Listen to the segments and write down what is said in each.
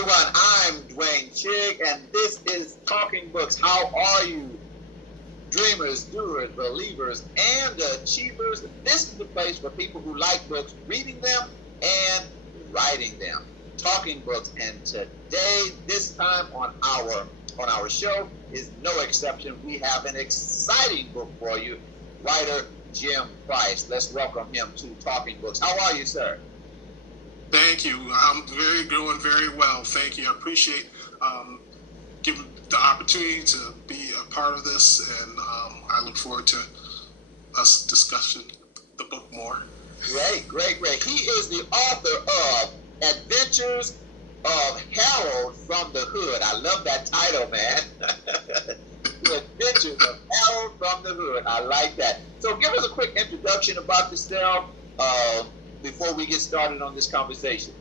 everyone, I'm Dwayne Shigg, and this is Talking Books. How are you? Dreamers, doers, believers, and achievers. This is the place for people who like books, reading them and writing them. Talking Books, and today, this time on our show is no exception. We have an exciting book for you. Writer Jim Price. Let's welcome him to Talking Books. How are you, sir? Thank you. I'm doing very well. Thank you. I appreciate giving the opportunity to be a part of this, and I look forward to us discussing the book more. Great. He is the author of Adventures of Harold from the Hood. I love that title, man. The Adventures of Harold from the Hood. I like that. So give us a quick introduction about yourself before we get started on this conversation.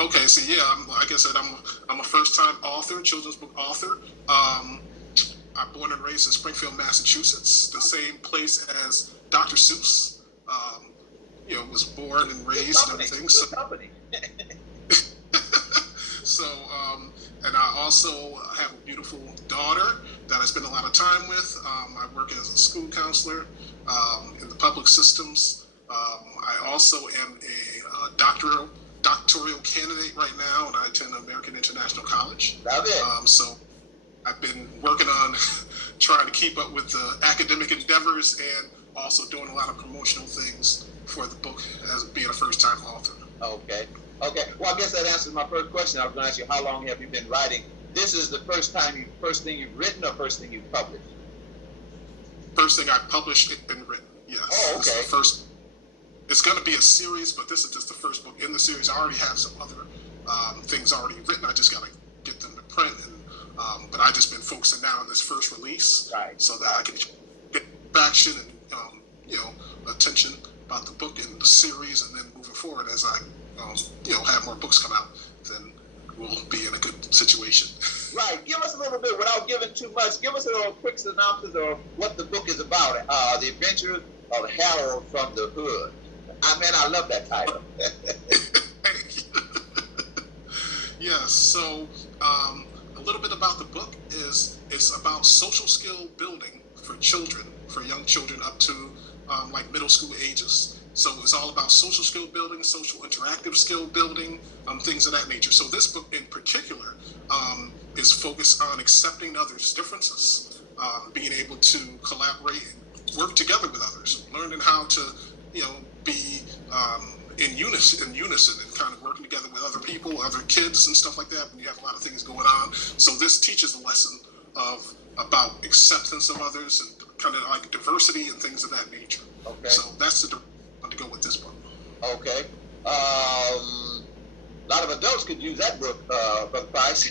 Okay, so yeah, like I said, I'm a first-time author, children's book author. I'm born and raised in Springfield, Massachusetts, the same place as Dr. Seuss. Was born and raised and everything. Good company. So, and I also have a beautiful daughter that I spend a lot of time with. I work as a school counselor in the public systems. I also am a doctoral candidate right now, and I attend American International College. Love it. So I've been working on trying to keep up with the academic endeavors and also doing a lot of promotional things for the book as being a first-time author. Okay. Well, I guess that answers my first question. I was going to ask you, how long have you been writing? This is the first thing you've written, or first thing you've published? First thing I published and written. Yes. Oh, okay. It's going to be a series, but this is just the first book in the series. I already have some other things already written. I just got to get them to print, but I've just been focusing now on this first release, right, so that I can get traction and attention about the book and the series, and then moving forward as I have more books come out, then we'll be in a good situation. Right. Give us a little bit, without giving too much, give us a little quick synopsis of what the book is about. The Adventures of Harold from the Hood. I love that title. Yes. So a little bit about the book is it's about social skill building for children, for young children up to like middle school ages. So it's all about social skill building, social interactive skill building, things of that nature. So this book in particular is focused on accepting others' differences, being able to collaborate and work together with others, learning how to, be in unison and kind of working together with other people, other kids and stuff like that when you have a lot of things going on. So this teaches a lesson about acceptance of others and kind of like diversity and things of that nature. Okay. So that's the to go with this book. Okay. A lot of adults could use that book, Brother Price.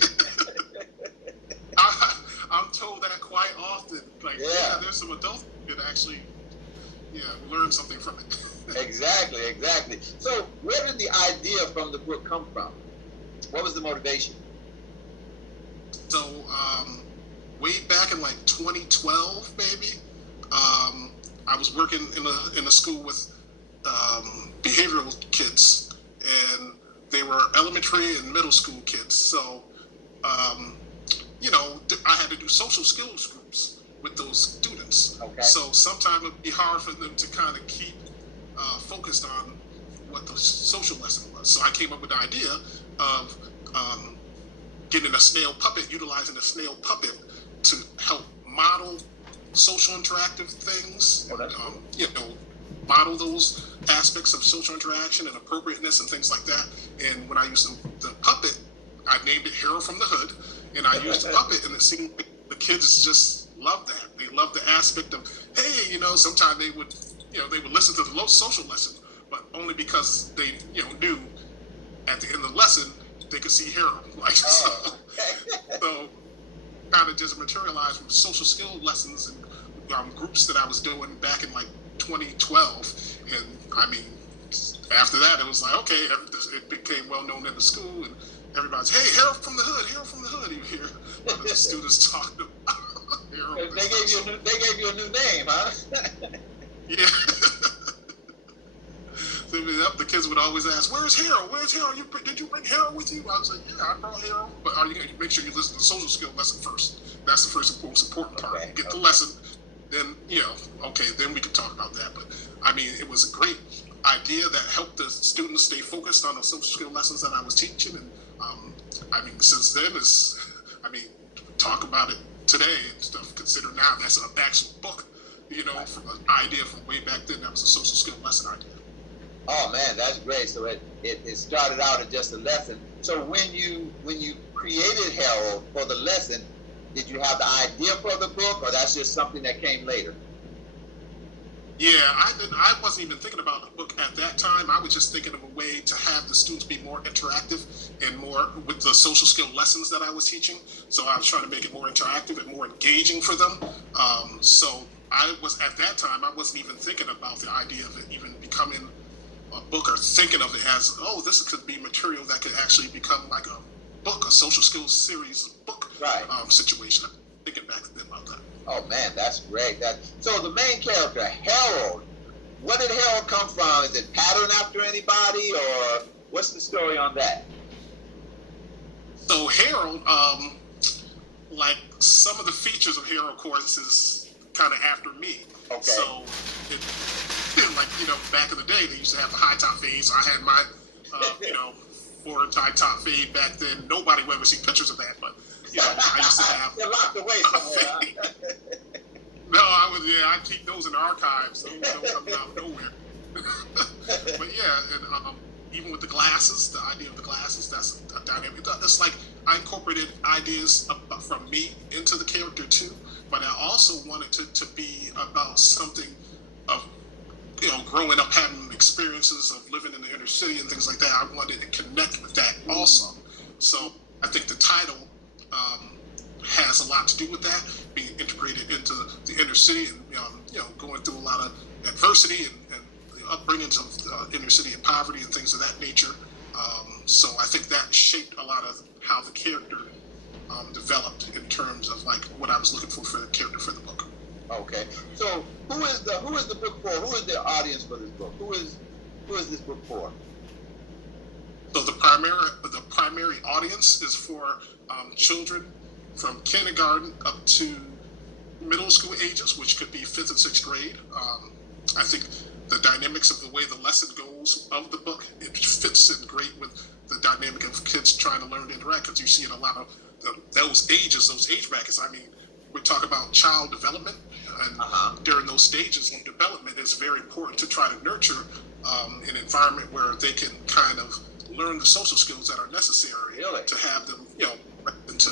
I'm told that quite often. Like, yeah, there's some adults who could actually, learn something from it. Exactly. So, where did the idea from the book come from? What was the motivation? So, way back in like 2012, maybe, I was working in a school with behavioral kids, and they were elementary and middle school kids. So, I had to do social skills groups with those students. Okay. So sometimes it would be hard for them to kind of keep focused on what the social lesson was. So I came up with the idea of getting utilizing a snail puppet to help model social interactive things, model those aspects of social interaction and appropriateness and things like that. And when I used the puppet, I named it Hero from the Hood, and I used the puppet, and it seemed like the kids just loved that. They loved the aspect of, hey, sometimes they would listen to the social lesson, but only because they, knew at the end of the lesson they could see Hero. So kind of just materialized from social skill lessons and groups that I was doing back in like 2012, and after that it was like, okay, it became well known in the school, and everybody's, hey, Harold from the Hood. You hear a lot of the students talking about Harold. They gave you a new name, huh? Yeah. The kids would always ask, "Where's Harold? Where's Harold? Did you bring Harold with you?" I was like, "Yeah, I brought Harold." But are you going to make sure you listen to the social skill lesson first? That's the first most important part. Okay, Get the lesson, then okay, then we can talk about that. But I mean, it was a great idea that helped the students stay focused on the social skill lessons that I was teaching, and I mean, since then talk about it today and stuff. Consider now that's an actual book. From an idea from way back then, that was a social skill lesson idea. Oh man, that's great. So it started out as just a lesson. So when you created Harold for the lesson, did you have the idea for the book, or that's just something that came later? Yeah, I wasn't even thinking about the book at that time. I was just thinking of a way to have the students be more interactive and more with the social skill lessons that I was teaching. So I was trying to make it more interactive and more engaging for them. So at that time, I wasn't even thinking about the idea of it even becoming a book, or thinking of it as, this could be material that could actually become like a book, a social skills series book situation. I'm thinking back then about that. Oh man, that's great. So the main character, Harold, where did Harold come from? Is it patterned after anybody, or what's the story on that? So Harold, like some of the features of Harold, of course, is kind of after me. Okay. So back in the day, they used to have the high top fade. So I had my, forward high top fade back then. Nobody would ever see pictures of that, but I used to have. They're locked away somewhere. No, I keep those in the archives. Those don't come out of nowhere. But yeah, and even with the glasses, the idea of the glasses, that's a dynamic. That's like I incorporated ideas from me into the character too, but I also wanted to be about something of growing up, having experiences of living in the inner city and things like that. I wanted to connect with that also. So I think the title has a lot to do with that, being integrated into the inner city and going through a lot of adversity and the upbringings of inner city and poverty and things of that nature. So I think that shaped a lot of how the character developed in terms of like what I was looking for the character for the book. Okay, so who is the book for? Who is the audience for this book? Who is this book for? So the primary audience is for children from kindergarten up to middle school ages, which could be 5th and 6th grade. I think the dynamics of the way the lesson goes of the book, it fits in great with the dynamic of kids trying to learn to interact, because you see in a lot of those age brackets. I mean, we talk about child development, and during those stages of development, it's very important to try to nurture an environment where they can kind of learn the social skills that are necessary to have them, into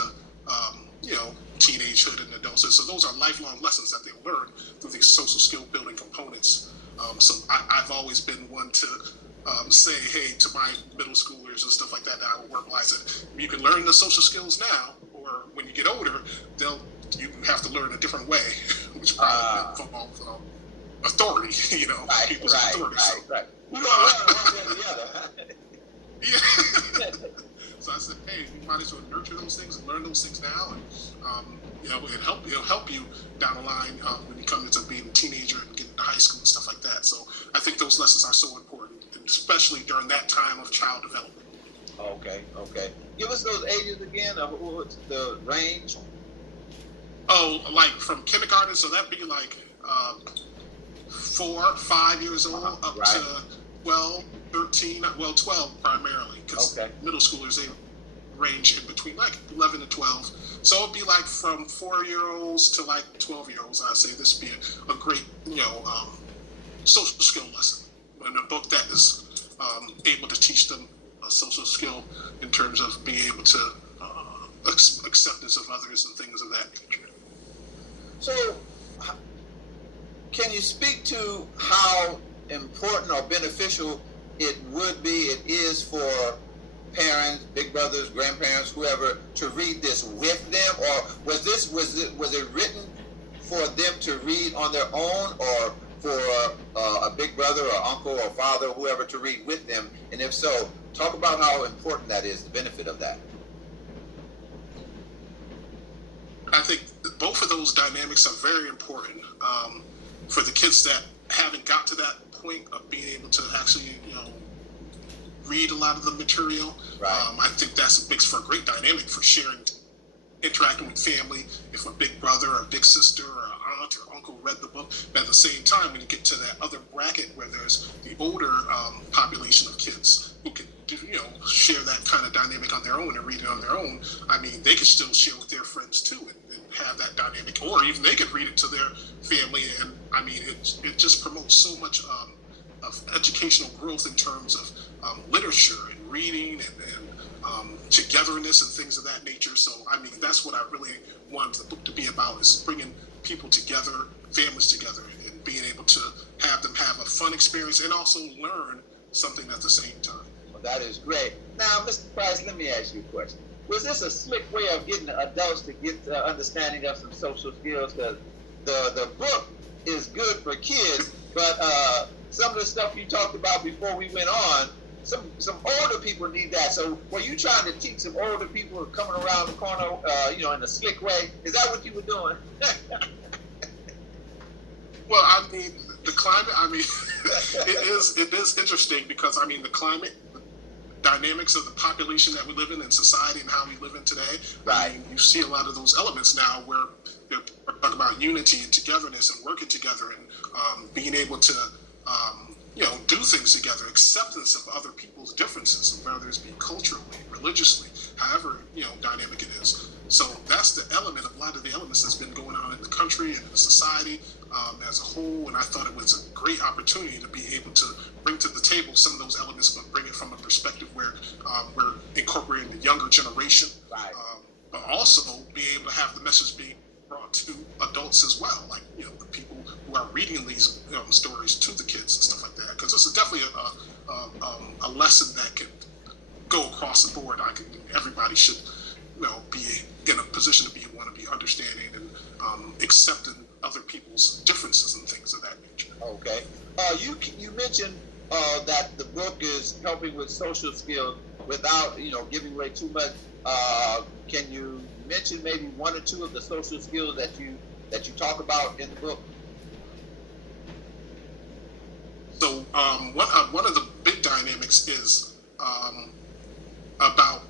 teenagehood and adulthood. So those are lifelong lessons that they learn through these social skill building components. So I've always been one to say, hey, to my middle schoolers and stuff like that I would work-wise, that you can learn the social skills now, or when you get older, you have to learn a different way, which probably involves authority, people's authority. Right. You don't learn one way or the other. Yeah. So I said, hey, you might as well nurture those things and learn those things now, and it'll help you down the line when you come into being a teenager and getting to high school and stuff like that. So I think those lessons are so important, especially during that time of child development. Okay. Give us those ages again. What's the range? Oh, like from kindergarten, so that'd be like 4, 5 years old up to 12, 13, 12 primarily, because middle schoolers, they range in between like 11 and 12. So it'd be like from 4-year-olds to like 12-year-olds. I'd say this would be a great, social skill lesson, and a book that is able to teach them a social skill in terms of being able to acceptance of others and things of that nature. So, can you speak to how important or beneficial it is for parents, big brothers, grandparents, whoever, to read this with them, or was it written for them to read on their own, or for a big brother or uncle or father, whoever, to read with them? And if so, talk about how important that is, the benefit of that. I think both of those dynamics are very important for the kids that haven't got to that standpoint of being able to actually, read a lot of the material. Right. I think that makes for a great dynamic for sharing, interacting with family. If a big brother or a big sister or an aunt or uncle read the book, but at the same time, when you get to that other bracket where there's the older population of kids who can share that kind of dynamic on their own and read it on their own, I mean, they could still share with their friends too and have that dynamic, or even they could read it to their family. And I mean, it just promotes so much of educational growth in terms of literature and reading and togetherness and things of that nature. So, I mean, that's what I really wanted the book to be about, is bringing people together, families together, and being able to have them have a fun experience and also learn something at the same time. Well, that is great. Now, Mr. Price, let me ask you a question. Was this a slick way of getting adults to get understanding of some social skills? Because the book is good for kids, but some of the stuff you talked about before we went on, some older people need that. So were you trying to teach some older people coming around the corner, in a slick way? Is that what you were doing? Well, I mean, the climate, I mean, it is interesting because, I mean, the climate dynamics of the population that we live in and society and how we live in today, right. I mean, you see a lot of those elements now where they're talking about unity and togetherness and working together and being able to, do things together, acceptance of other people's differences, whether it be culturally, religiously, however, dynamic it is. So that's the element, a lot of the elements that's been going on in the country and in the society as a whole. And I thought it was a great opportunity to be able to bring to the table some of those elements, but bring it from a perspective where we're incorporating the younger generation, right. But also be able to have the message being brought to adults as well, like, the people who are reading these stories to the kids and stuff like that. Because this is definitely a lesson that can go across the board. Everybody should, be in a position to want to be understanding and accepting other people's differences and things of that nature. Okay. You mentioned that the book is helping with social skills without, giving away too much. Can you mention maybe one or two of the social skills that you talk about in the book? So one of the big dynamics is about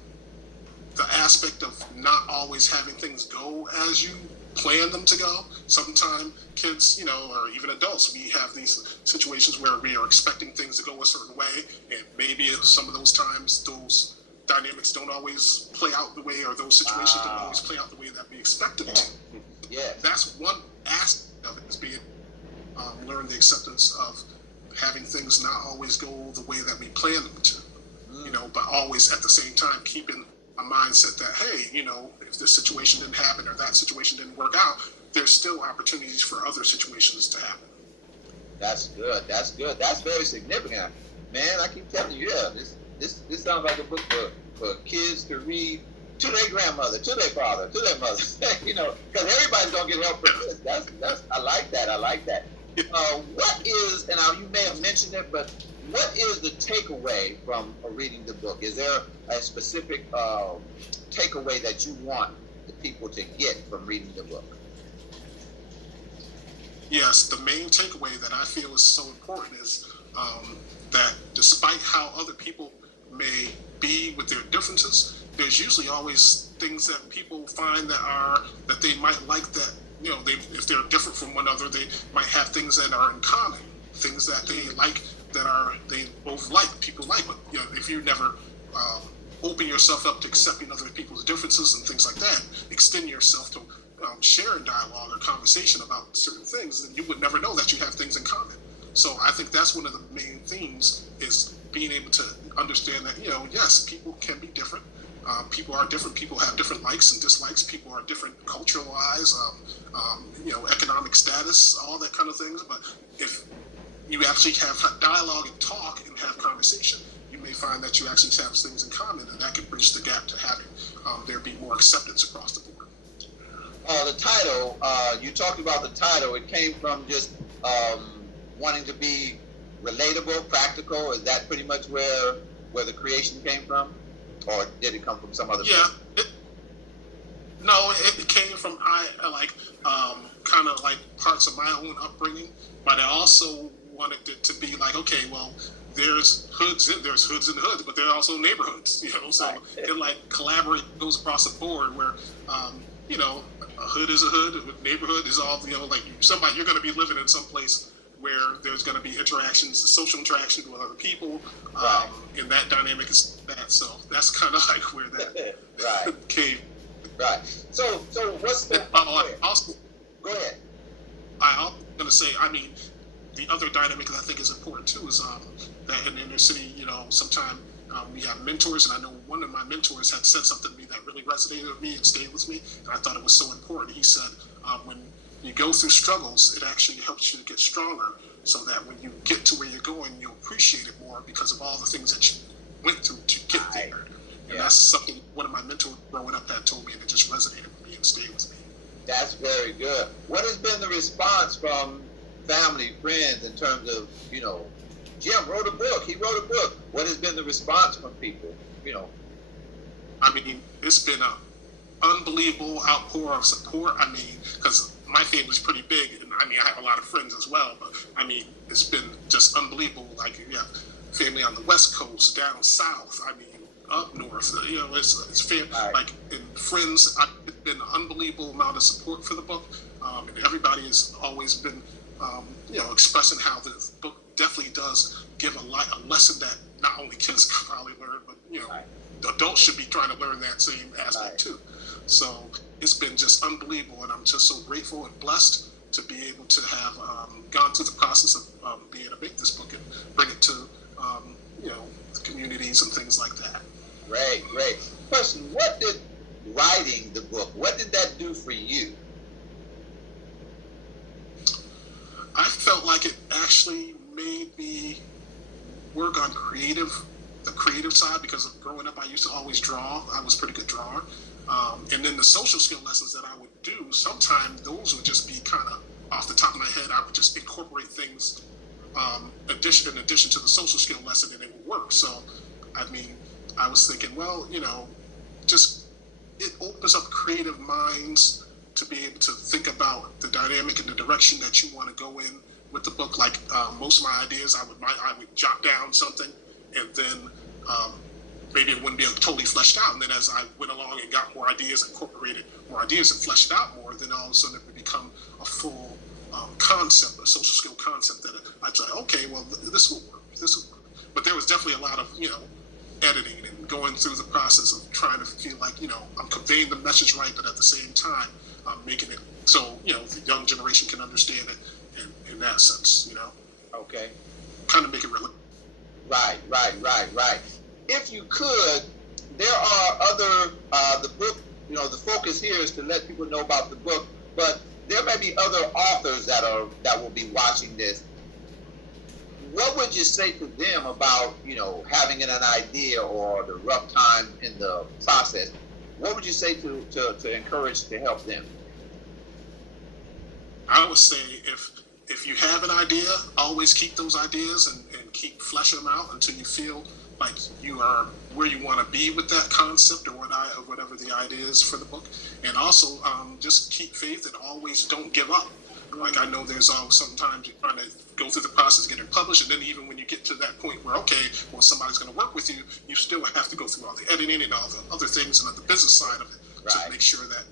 the aspect of not always having things go as you plan them to go. Sometimes kids, or even adults, we have these situations where we are expecting things to go a certain way, and maybe some of those times those dynamics don't always play out the way, or those situations don't always play out the way that we expect them to. Yeah. That's one aspect of it, is being learn the acceptance of having things not always go the way that we plan them to, but always at the same time keeping a mindset that, hey, if this situation didn't happen or that situation didn't work out, there's still opportunities for other situations to happen. That's good. That's good. That's very significant. Man, I keep telling you, this sounds like a book for kids to read to their grandmother, to their father, to their mother. Because everybody's gonna get help from this. That's I like that. What is, and you may have mentioned it, but what is the takeaway from reading the book? Is there a specific takeaway that you want the people to get from reading the book? Yes, the main takeaway that I feel is so important is that despite how other people may be with their differences, there's usually always things that people find that they might like, that if they're different from one another, they might have things that are in common, things that they like, they both like, people like. But if you never open yourself up to accepting other people's differences and things like that, extend yourself to sharing dialogue or conversation about certain things, then you would never know that you have things in common. So I think that's one of the main themes, is being able to understand that, yes, people can be different. People are different. People have different likes and dislikes. People are different cultural-wise, economic status, all that kind of things. But if you actually have dialogue and talk and have conversation, you may find that you actually have things in common, and that can bridge the gap to having there be more acceptance across the board. The title, you talked about the title. It came from just wanting to be relatable, practical. Is that pretty much where the creation came from? Or did it come from some other place? It came from kind of like parts of my own upbringing, but it also wanted it to be like, okay, well, there's hoods in the hoods, but there are also neighborhoods, so it like collaborate goes across the board where, a hood is a hood, a neighborhood is all, like somebody, you're going to be living in some place where there's going to be interactions, social interactions with other people, and that dynamic is that. So that's kind of like where that came. Right. So what's the... Go ahead. I'm going to say, the other dynamic that I think is important too is that in the inner city, sometimes we have mentors, and I know one of my mentors had said something to me that really resonated with me and stayed with me, and I thought it was so important. He said, when you go through struggles, it actually helps you to get stronger, so that when you get to where you're going, you'll appreciate it more because of all the things that you went through to get there. And that's something one of my mentors growing up had told me, and it just resonated with me and stayed with me. That's very good. What has been the response from family, friends, in terms of, Jim wrote a book, he wrote a book. What has been the response from people, It's been an unbelievable outpour of support. Because my family's pretty big, and I have a lot of friends as well, but it's been just unbelievable. Like, you have family on the West Coast, down south, up north, it's fair. Like, and friends, it's been an unbelievable amount of support for the book, and everybody has always been, expressing how the book definitely does give a lesson that not only kids can probably learn, but adults should be trying to learn that same aspect too. So it's been just unbelievable, and I'm just so grateful and blessed to be able to have gone through the process of being able to make this book and bring it to the communities and things like that. Great. Question: what did writing the book, what did that do for you? I felt like it actually made me work on the creative side, because of growing up, I used to always draw. I was a pretty good drawer. And then the social skill lessons that I would do, sometimes those would just be kind of off the top of my head. I would just incorporate things in addition to the social skill lesson, and it would work. So, I was thinking, well, just it opens up creative minds to be able to think about the dynamic and the direction that you want to go in with the book. Like most of my ideas, I would jot down something, and then maybe it wouldn't be totally fleshed out. And then as I went along and got more ideas, incorporated more ideas and fleshed it out more, then all of a sudden it would become a full concept, a social skill concept that I'd say, okay, well, this will work. But there was definitely a lot of, editing and going through the process of trying to feel like, I'm conveying the message right, but at the same time, I'm making it so, the young generation can understand it in that sense, Okay. Kind of make it real. Right. If you could, there are other, the book, the focus here is to let people know about the book, but there may be other authors that will be watching this. What would you say to them about, having an idea or the rough time in the process? What would you say to encourage, to help them? I would say if you have an idea, always keep those ideas and keep fleshing them out until you feel like you are where you want to be with that concept or whatever the idea is for the book. And also just keep faith and always don't give up. Like, I know there's sometimes you're trying to go through the process of getting published, and then even when you get to that point where, okay, well, somebody's going to work with you, you still have to go through all the editing and all the other things and the business side of it to make sure that,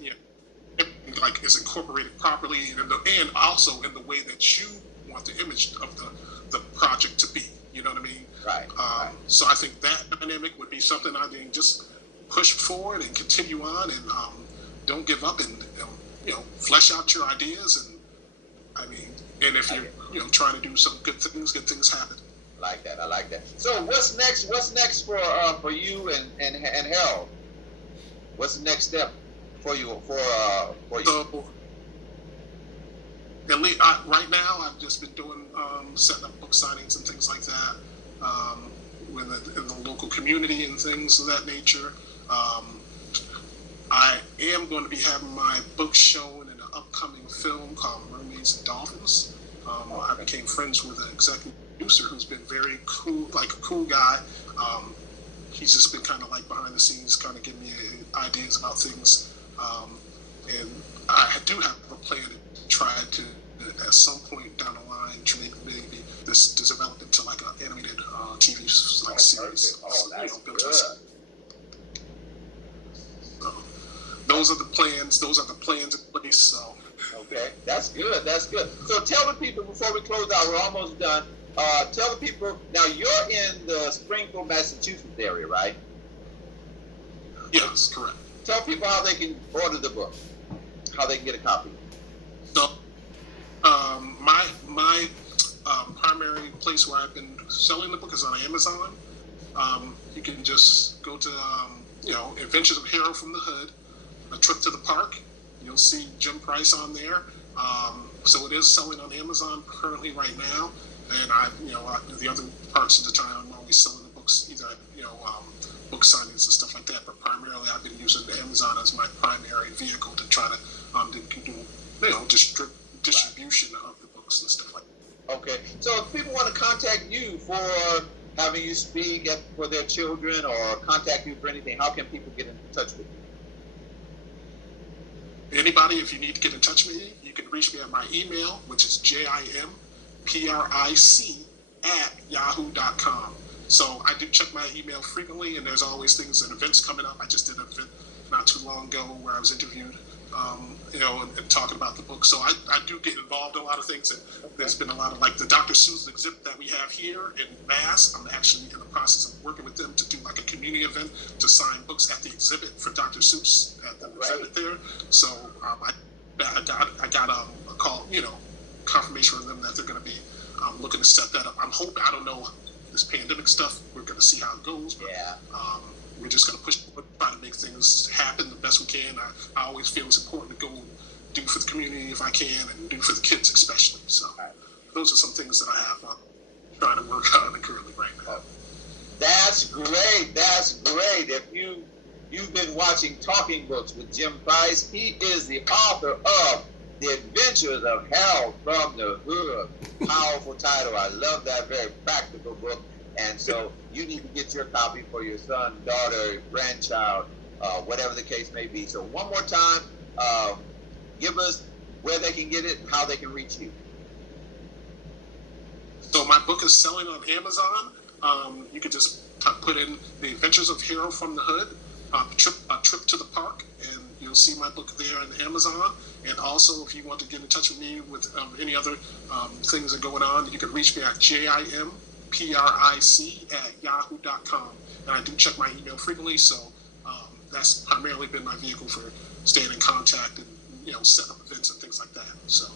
everything, like, is incorporated properly and also in the way that you want the image of the project to be. You know what I mean? Right. So I think that dynamic would be something I think just push forward and continue on, and don't give up, and flesh out your ideas, and and if you're trying to do some good things happen. I like that. So what's next? What's next for you and Harold? What's the next step for you? So, right now, I've just been doing setting up book signings and things like that in the local community and things of that nature. I am going to be having my book shown in an upcoming film called Mermaids and Dolphins. I became friends with an executive producer who's been very cool, like a cool guy. He's just been kind of like behind the scenes, kind of giving me ideas about things. And I do have a plan to try to at some point down the line, maybe this develop into like an animated TV like series. Oh, that's good. So those are the plans. Those are the plans in place. So. Okay, that's good. That's good. So tell the people before we close out, we're almost done. Tell the people now. You're in the Springfield, Massachusetts area, right? Yes, correct. Tell people how they can order the book, how they can get a copy. So, my primary place where I've been selling the book is on Amazon. You can just go to Adventures of Hero from the Hood, A Trip to the Park. You'll see Jim Price on there. So it is selling on Amazon currently right now. And the other parts of the time I'm always selling the books, either book signings and stuff like that. But primarily I've been using Amazon as my primary vehicle to try to do distribution of the books and stuff like that. Okay. So if people want to contact you for having you speak for their children or contact you for anything, how can people get in touch with you? Anybody, if you need to get in touch with me, you can reach me at my email, which is jimpric@yahoo.com. So I do check my email frequently, and there's always things and events coming up. I just did an event not too long ago where I was interviewed, and talking about the book. So I do get involved in a lot of things, and there's been a lot of, like the Dr. Seuss exhibit that we have here in Mass. I'm actually in the process of working with them to do like a community event to sign books at the exhibit for Dr. Seuss at the exhibit there. So I got a call, confirmation from them that they're going to be looking to set that up. I'm hoping, I don't know, this pandemic stuff, we're going to see how it goes, but we're just going to try to make things happen the best we can. I always feel it's important to go do for the community if I can, and do for the kids especially. So those are some things that I have trying to work on currently right now. That's great. That's great. If you've been watching Talking Books with Jim Price, he is the author of The Adventures of Harold from the Hood. Powerful title. I love that. Very practical book. And so you need to get your copy for your son, daughter, grandchild, whatever the case may be. So one more time, give us where they can get it and how they can reach you. So my book is selling on Amazon. You could just put in The Adventures of Hero from the Hood, a trip to the park, and you'll see my book there on Amazon. And also, if you want to get in touch with me with any other things that are going on, you can reach me at jimpric@yahoo.com. And I do check my email frequently, so that's primarily been my vehicle for staying in contact and setting up events and things like that. So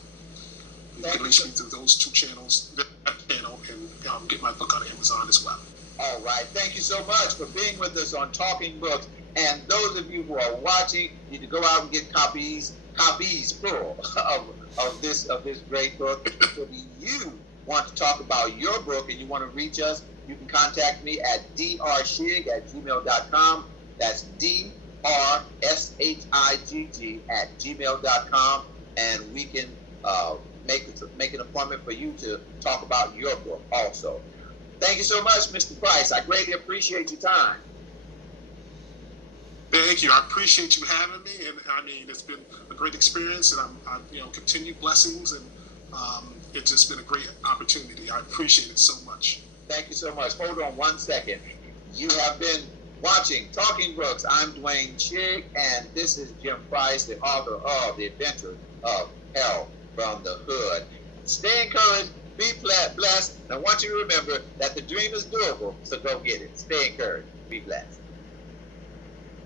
you can reach me through those two channels, that channel, and get my book on Amazon as well. All right. Thank you so much for being with us on Talking Books. And those of you who are watching, need to go out and get copies plural of this great book. If you want to talk about your book and you want to reach us, you can contact me at drshigg@gmail.com. That's drshigg@gmail.com, and we can make an appointment for you to talk about your book also. Thank you so much, Mr. Price. I greatly appreciate your time. Thank you. I appreciate you having me, and I mean, it's been a great experience, and I'm continued blessings, and it's just been a great opportunity. I appreciate it so much. Thank you so much. Hold on one second. You have been watching Talking Books. I'm Dwayne Shigg, and this is Jim Price, the author of The Adventures of Harold from the Hood. Stay encouraged, be blessed, and I want you to remember that the dream is doable, so go get it. Stay encouraged, be blessed.